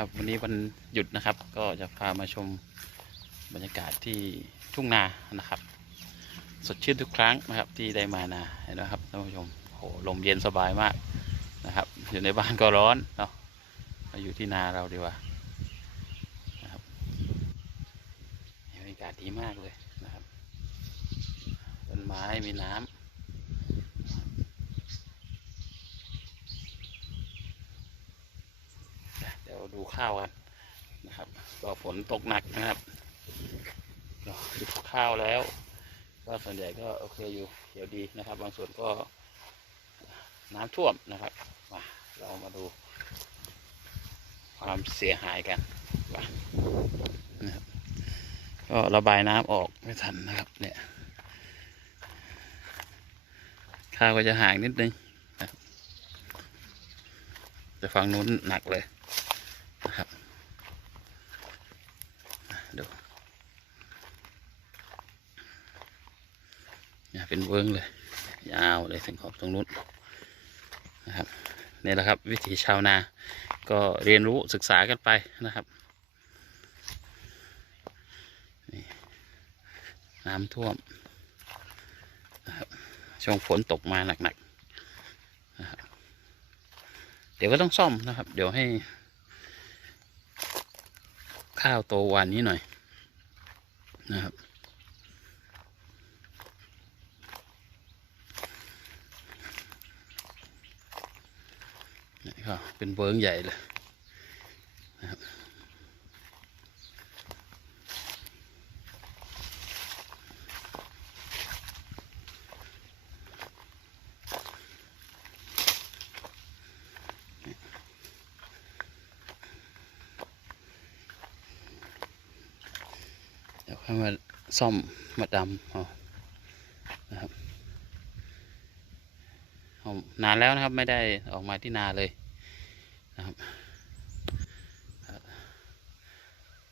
ครับวันนี้วันหยุดนะครับ ก็จะพามาชมบรรยากาศที่ทุ่งนานะครับ สดชื่นทุกครั้งนะครับที่ได้มานาเห็นไหมครับท่านผู้ชมโอ้โหลมเย็นสบายมากนะครับ อยู่ในบ้านก็ร้อนเนาะมาอยู่ที่นาเราดีกว่านะครับบรรยากาศดีมากเลยนะครับต้นไม้มีน้ำ เดี๋ยวดู ข้าวกันนะครับก็ฝนตกหนักนะครับก็ดูข้าวแล้ว ก็ส่วนใหญ่ก็โอเคอยู่เขียวดีนะครับ บางส่วนก็น้ำท่วมนะครับมาเรามาดู ความเสียหายกันนะครับก็ระบายน้ำออกไม่ทันนะครับ เนี่ยข้าวก็จะห่างนิดนึงนะครับแต่ฝั่งนู้นหนักเลย นะครับดูเนี่ยเป็นเวิ้งเลย ยาวเลยถึงขอบตรงนู้นนะครับนี่แหละครับ วิถีชาวนา ก็เรียนรู้ศึกษากันไปนะครับน,น้ำท่วมนะครับช่วงฝนตกมาหนักๆนะครับเดี๋ยวก็ต้องซ่อมนะครับ เดี๋ยวให้ ข้าวโตวันนี้หน่อยนะครับ ก็เป็นเบิงใหญ่เลยนะครับเดี๋ยวค่อยมาซ่อมมาดำเอานะครับนานแล้วนะครับไม่ได้ออกมาที่นาเลยนะครับ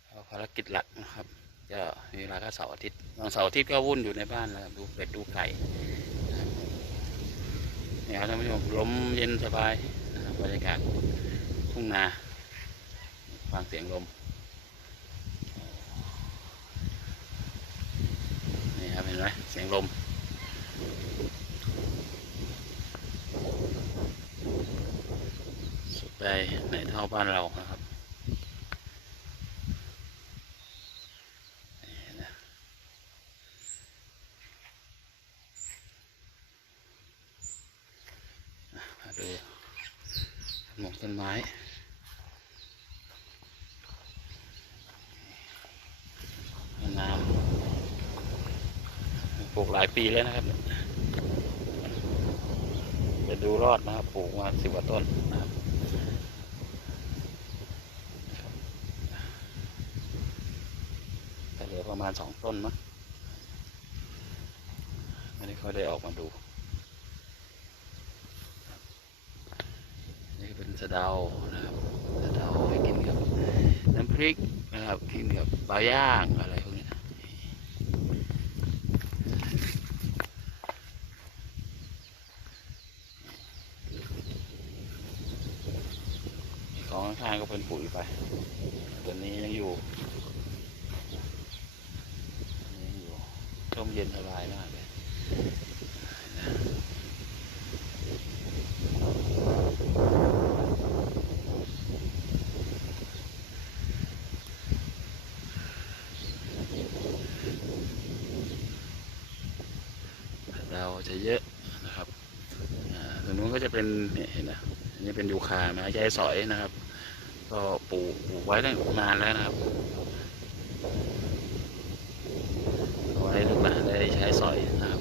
เอารกิจหลักนะครับก็มีเวลาก็เสาร์อาทิตย์บางเสาร์อาทิตย์ก็วุ่นอยู่ในบ้านนะครับดูเป็ดดูไก่เนี่ยครับท่านผู้ชมลมเย็นสบายบบรรยากาศทุ่งนาฟังเสียงลมนี่ครับเห็นไหมเสียงลมสุดไปในเท่าบ้านเรานะครับนี่นะอะมาดู หมกต้นไม้ น้ำปลูกหลายปีแล้วนะครับจะดูรอดนะครับปลูกมาสิบกว่าต้นนะครับแต่เหลือประมาณสองต้นมั้งไม่ได้ค่อยได้ออกมาดู เป็นสะเดานะครับสะเดาให้กินกับน้ำพริกนะครับกินกับปลาย่างอะไรพวกนี้ของข้างๆก็เป็นปุ๋ยไป ตัวนี้ยังอยู่ยังอยู่ร่มเย็นสบายมากเลยเรา จะเยอะนะครับตรงนู้นก็จะเป็นเห็นนะอันนี้เป็นยูคาไม้ใช้สอยนะครับ ก็ปลูกปลูกไว้ได้นานแล้วนะครับไว้ลูกหลานได้ใช้สอยนะครับ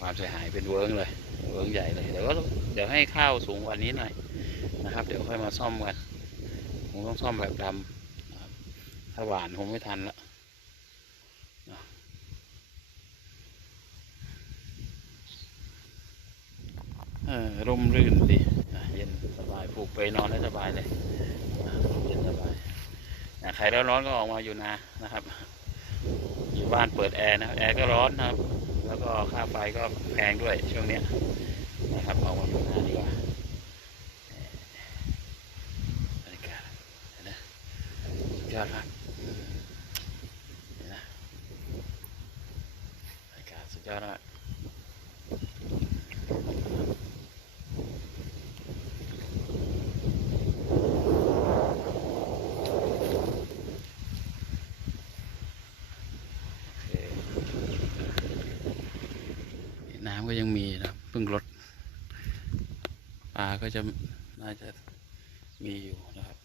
ความเสียหายเป็นเวิร์งเลยเวิร์งใหญ่เลยเดี๋ยวก็เดี๋ยวให้ข้าวสูงกว่านี้หน่อยนะครับ เดี๋ยวค่อยมาซ่อมกัน ผมต้องซ่อมแบบดำนะครับถ้าหวานคงไม่ทันละเออร่มรื่นดีเย็นสบายปลูกไปนอนได้สบายเลยเย็นสบายอ่ใครร้อนๆก็ออกมาอยู่นานะครับ อยู่บ้านเปิดแอร์นะแอร์ก็ร้อนนะครับ แล้วก็ค่าไฟก็แพงด้วยช่วงเนี้ยนะครับเอามาอยู่หน้าดีกว่าบรรยากาศเห็นไหม สุดยอดมากนไหมบรรยากาศสุดยอดมากน้ำก็ยังมีนะเพิ่งลดปลาก็จะน่าจะมีอยู่นะครับ